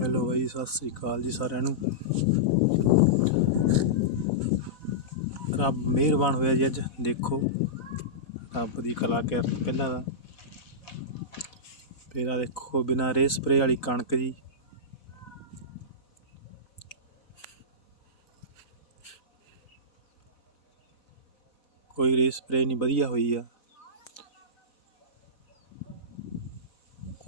Hello ਬਾਈ, ਸਤਿ ਸ੍ਰੀ ਅਕਾਲ ਜੀ ਸਾਰਿਆਂ ਨੂੰ। ਰੱਬ ਮਿਹਰਬਾਨ ਹੋਇਆ ਜੀ ਅੱਜ, ਦੇਖੋ। ਰੱਬ ਦੀ ਕਲਾ ਕਰ ਪਹਿਲਾਂ ਦਾ ਫਿਰ ਆ ਦੇਖੋ, ਬਿਨਾਂ ਰੇ ਸਪਰੇ ਵਾਲੀ ਕਣਕ ਜੀ। ਕੋਈ ਰੇ ਸਪਰੇ ਨਹੀਂ, ਵਧੀਆ ਹੋਈ ਆ।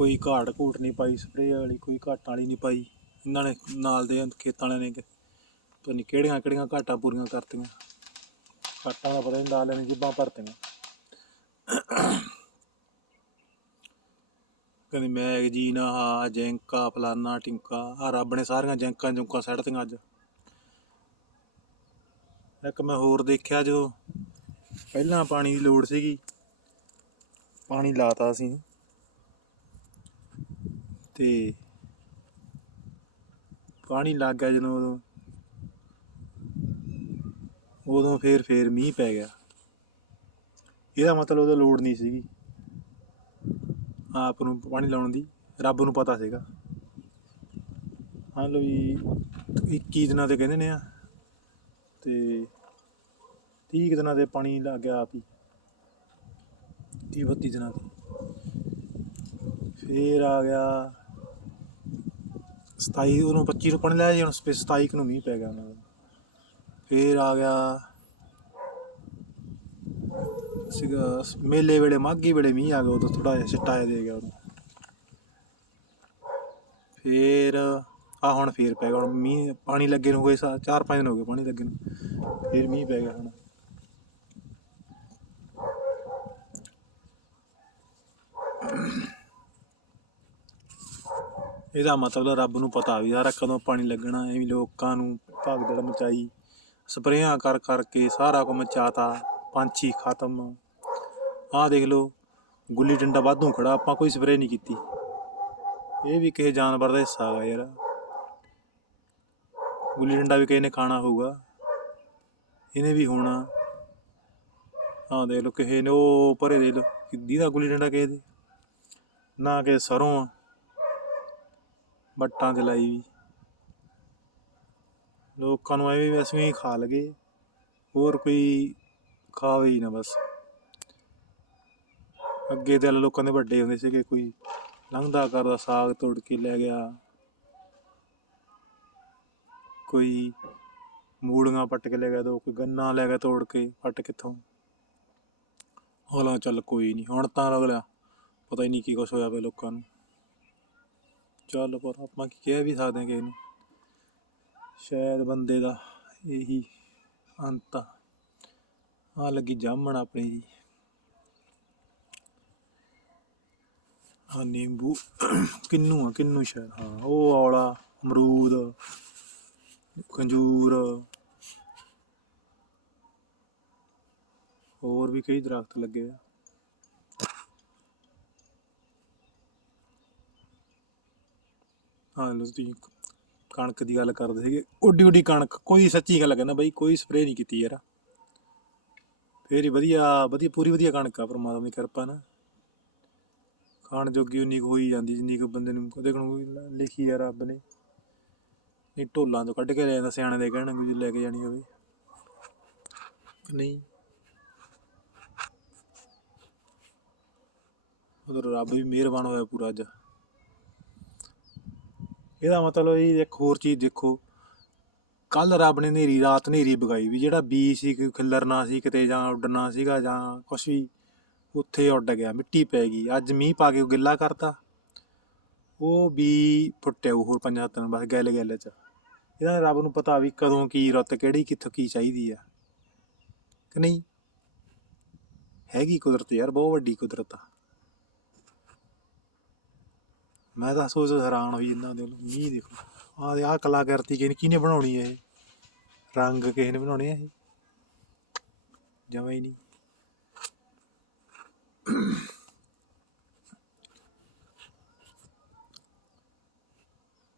ਕੋਈ ਘਾਟ ਘੂਟ ਨਹੀਂ ਪਾਈ ਸਪਰੇ ਵਾਲੀ ਕੋਈ ਘਾਟਾਂ ਵਾਲੀ ਨਹੀਂ ਪਾਈ। ਇਹਨਾਂ ਨੇ ਨਾਲ ਦੇ ਖੇਤਾਂ ਵਾਲਿਆਂ ਨੇ ਕਿ ਪਤਾ ਨਹੀਂ ਕਿਹੜੀਆਂ ਕਿਹੜੀਆਂ ਘਾਟਾਂ ਪੂਰੀਆਂ ਕਰਤੀਆਂ। ਘਾਟਾਂ ਦਾ ਪਤਾ ਨਹੀਂ ਲਾ ਲੈਣੇ ਜਿੱਬਾਂ ਭਰਤੀਆਂ। ਕਹਿੰਦੇ ਮੈਂ ਜੀ ਨਾ, ਆ ਜੈਂਕਾ, ਫਲਾਨਾ, ਟਿੰਕਾ, ਆ ਰੱਬ ਨੇ ਸਾਰੀਆਂ ਜੈਂਕਾਂ ਜੁੰਕਾਂ ਸੱਟਤੀਆਂ ਅੱਜ। ਇੱਕ ਮੈਂ ਹੋਰ ਦੇਖਿਆ ਜਦੋਂ ਪਹਿਲਾਂ ਪਾਣੀ ਦੀ ਲੋੜ ਸੀਗੀ, ਪਾਣੀ ਲਾਤਾ ਸੀ। ਤੇ ਪਾਣੀ ਲੱਗ ਗਿਆ ਜਦੋਂ ਉਦੋਂ। ਉਦੋਂ ਫੇਰ ਫੇਰ ਮੀਂਹ ਪੈ ਗਿਆ। ਇਹਦਾ ਮਤਲਬ ਉਹਦਾ ਲੋੜ ਨਹੀਂ ਸੀਗੀ। ਆਪ ਨੂੰ ਪਾਣੀ ਲਾਉਣ ਦੀ, ਰੱਬ ਨੂੰ ਪਤਾ ਸੀਗਾ। ਹਾਂ ਲੋ ਜੀ 21 ਦਿਨਾਂ 'ਤੇ ਕਹਿੰਦੇ ਨੇ ਆ, ਤੇ 30 ਕੁ ਦਿਨਾਂ 'ਤੇ ਪਾਣੀ ਲੱਗ ਗਿਆ ਆਪ ਹੀ। 30 32 ਦਿਨਾਂ 'ਤੇ ਫੇਰ ਆ ਗਿਆ 27 ਉਹਨੂੰ 25 ਨੂੰ ਪਾਣੀ ਲਾਇਆ ਜੀ ਹੁਣ 27 ਨੂੰ ਮੀਂਹ ਪੈ ਗਿਆ ਉਹਨਾਂ ਦਾ। ਫੇਰ ਆ ਗਿਆ ਸੀਗਾ ਮੇਲੇ ਵੇਲੇ, ਮਾਘੀ ਵੇਲੇ ਮੀਂਹ ਆ ਗਿਆ ਉਦੋਂ ਥੋੜਾ ਜਿਹਾ ਛਿੱਟਾ ਜਿਹਾ ਦੇ ਗਿਆ ਉਹਨੂੰ। ਫੇਰ ਆ ਹੁਣ ਫੇਰ ਪੈ ਗਿਆ, ਹੁਣ ਮੀਂਹ ਪਾਣੀ ਲੱਗੇ ਨੂੰ ਹੋਏ 4-5 ਦਿਨ ਹੋ ਗਏ ਪਾਣੀ ਲੱਗੇ ਨੂੰ। ਫੇਰ ਮੀਂਹ ਪੈ ਗਿਆ ਹੁਣ। ਇਹਦਾ ਮਤਲਬ ਰੱਬ ਨੂੰ ਪਤਾ ਵੀ ਯਾਰ ਕਦੋਂ ਪਾਣੀ ਲੱਗਣਾ, ਐਵੇਂ ਲੋਕਾਂ ਨੂੰ ਭਗਦੜ ਮਚਾਈ, ਸਪਰੇਆਂ ਕਰ ਕਰਕੇ ਸਾਰਾ ਕੁਝ ਮਚਾਤਾ, ਪੰਛੀ ਖਤਮ। ਆਹ ਦੇਖ ਲਓ, ਗੁੱਲੀ ਡੰਡਾ ਵਾਧੂ ਖੜਾ, ਆਪਾਂ ਕੋਈ ਸਪਰੇਅ ਨਹੀਂ ਕੀਤੀ। ਇਹ ਵੀ ਕਿਸੇ ਜਾਨਵਰ ਦਾ ਹਿੱਸਾ ਹੈਗਾ ਯਾਰ। ਗੁੱਲੀ ਡੰਡਾ ਵੀ ਕਿਸੇ ਨੇ ਖਾਣਾ ਹੋਊਗਾ। ਇਹਨੇ ਵੀ ਹੋਣਾ। ਆਹ ਦੇਖ ਲਓ, ਕਿਸੇ ਨੇ, ਉਹ ਭਰੇ ਦੇ ਲਓ, ਕਿੱਦੀ ਦਾ ਗੁੱਲੀ ਡੰਡਾ ਕਿਸੇ ਦੇ? ਨਾ ਕਿ ਸਰੋਂ ਆ। ਵੱਟਾਂ ਤੇ ਲਾਈ ਵੀ। ਲੋਕਾਂ ਨੂੰ ਐਵੇਂ ਵੀ ਅਸੀਂ ਖਾ ਲਗੇ। ਹੋਰ ਕੋਈ ਖਾਵੇ ਹੀ ਨਾ ਬਸ। ਅੱਗੇ ਦੇ ਲੋਕਾਂ ਦੇ ਵੱਡੇ ਹੁੰਦੇ ਸੀਗੇ ਕੋਈ। ਲੰਘਦਾ ਕਰਦਾ ਸਾਗ ਤੋੜ ਕੇ ਲੈ ਗਿਆ। ਕੋਈ ਮੂਲੀਆਂ ਪੱਟ ਕੇ ਲੈ ਗਿਆ ਦੋ, ਕੋਈ ਗੰਨਾ ਲੈ ਗਿਆ ਤੋੜ ਕੇ ਪੱਟ ਕਿੱਥੋਂ। ਹਲਾ ਚੱਲ ਕੋਈ ਨਹੀਂ ਹੁਣ ਤਾਂ ਅਗਲਾ ਪਤਾ ਹੀ ਨਹੀਂ ਕੀ ਕੁਛ ਹੋਇਆ ਪਿਆ ਲੋਕਾਂ ਨੂੰ। ਚੱਲ ਪਰ ਆਪਾਂ ਕੀ ਕਹਿ ਵੀ ਸਕਦੇ ਹਾਂ ਕਿਸੇ ਨੂੰ। ਸ਼ਾਇਦ ਬੰਦੇ ਦਾ ਇਹੀ ਅੰਤ ਆ। ਆਹ ਲੱਗੀ ਜਾਮਣ ਆਪਣੇ ਜੀ। ਆ ਨਿੰਬੂ, ਕਿੰਨੂ ਆ, ਕਿੰਨੂ ਸ਼ਾਇਦ। ਹਾਂ, ਉਹ ਔਲਾ, ਅਮਰੂਦ, ਖੰਜੂਰ। ਹੋਰ ਵੀ ਕਈ ਦਰਖਤ ਲੱਗੇ ਆ। ਹਾਂ ਤੁਸੀਂ ਕਣਕ ਦੀ ਗੱਲ ਕਰਦੇ ਸੀਗੇ। ਓਡੀ ਓਡੀ ਕਣਕ, ਕੋਈ ਸੱਚੀ ਗੱਲ ਕਹਿੰਦਾ ਬਾਈ ਕੋਈ ਸਪਰੇਅ ਨਹੀਂ ਕੀਤੀ ਯਾਰ। ਫੇਰ ਹੀ ਵਧੀਆ ਵਧੀਆ, ਪੂਰੀ ਵਧੀਆ ਕਣਕ ਆ, ਪਰਮਾਤਮਾ ਦੀ ਕਿਰਪਾ ਨਾਲ। ਖਾਣ ਜੋਗੀ ਉਨੀ ਕੁ ਹੋਈ ਜਾਂਦੀ, ਜਿੰਨੀ ਕੁ ਬੰਦੇ ਨੂੰ ਕਦੇ ਕੋਲ ਲਿਖੀ ਆ ਰੱਬ ਨੇ। ਨਹੀਂ, ਢੋਲਾਂ ਤੋਂ ਕੱਢ ਕੇ ਲੈ ਜਾਂਦਾ ਸਿਆਣੇ ਦੇ ਕਹਿਣ ਕੋਈ ਲੈ ਕੇ ਜਾਣੀ ਹੋਵੇ। ਨਹੀਂ? ਉਧਰ ਰੱਬ ਵੀ ਮਿਹਰਬਾਨ ਹੋਇਆ ਪੂਰਾ ਅੱਜ। ਇਹਦਾ ਮਤਲਬ ਇਹ ਇੱਕ ਹੋਰ ਚੀਜ਼ ਦੇਖੋ ਕੱਲ ਰੱਬ ਨੇ ਨੇਰੀ ਰਾਤ ਨੇਰੀ ਬਗਾਈ ਵੀ, ਜਿਹੜਾ ਬੀ ਸੀ, ਕੋਈ ਖਿੱਲਰਨਾ ਸੀ, ਕਿਤੇ ਜਾਂ ਉੱਡਣਾ ਸੀਗਾ ਜਾਂ ਕੁਛ ਵੀ, ਉੱਥੇ ਉੱਡ ਗਿਆ, ਮਿੱਟੀ ਪੈ ਗਈ, ਅੱਜ ਮੀਂਹ ਪਾ ਕੇ ਉਹ ਗਿੱਲਾ ਕਰਤਾ। ਉਹ ਵੀ ਫੁੱਟਿਆ ਹੋਰ ਪੰਜਾਂ ਦਿਨ ਬਸ ਗੱਲ ਗੱਲ ਚ। ਇਹਦਾ ਰੱਬ ਨੂੰ ਪਤਾ ਵੀ ਕਦੋਂ ਕੀ ਰੁੱਤ, ਕਿਹੜੀ ਕਿੱਥੋਂ ਕੀ ਚਾਹੀਦੀ ਆ। ਕਿ ਨਹੀਂ? ਹੈਗੀ ਕੁਦਰਤ ਯਾਰ, ਬਹੁਤ ਵੱਡੀ ਕੁਦਰਤ ਆ। ਮੈਂ ਤਾਂ ਸੋਚ ਹੈਰਾਨ ਹੋਈ ਇਹਨਾਂ ਦੇ ਮੀਂਹ ਦੇਖੋ। ਆਹ ਦੇ ਆਹ ਕਲਾਕਾਰਤੀ ਕਿਹਨੇ ਕਿਹਨੇ ਬਣਾਉਣੀ ਹੈ ਇਹ? ਰੰਗ ਕਿਸੇ ਨੇ ਬਣਾਉਣੇ ਆ ਇਹ? ਜਮਾ ਹੀ ਨਹੀਂ।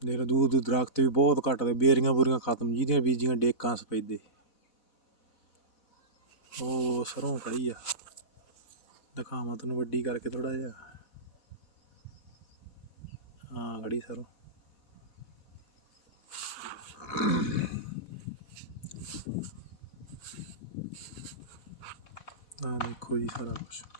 ਦੇਰ ਦੂਰ ਦੂਰ ਦਰਖਤ ਵੀ ਬਹੁਤ ਘੱਟ ਦੇ ਬੇਰੀਆਂ ਬੁਰੀਆਂ ਖਤਮ, ਜਿਹਦੀਆਂ ਬੀਜੀਆਂ ਡੇਕਾਂ ਸਪੈਦੇ ਉਹ ਸਰੋਂ ਖੜੀ ਆ। ਦਿਖਾਵਾਂ ਤੈਨੂੰ ਵੱਡੀ ਕਰਕੇ ਥੋੜਾ ਜਿਹਾ। a Grisaro. Ah, Dale, Grisaro, pues.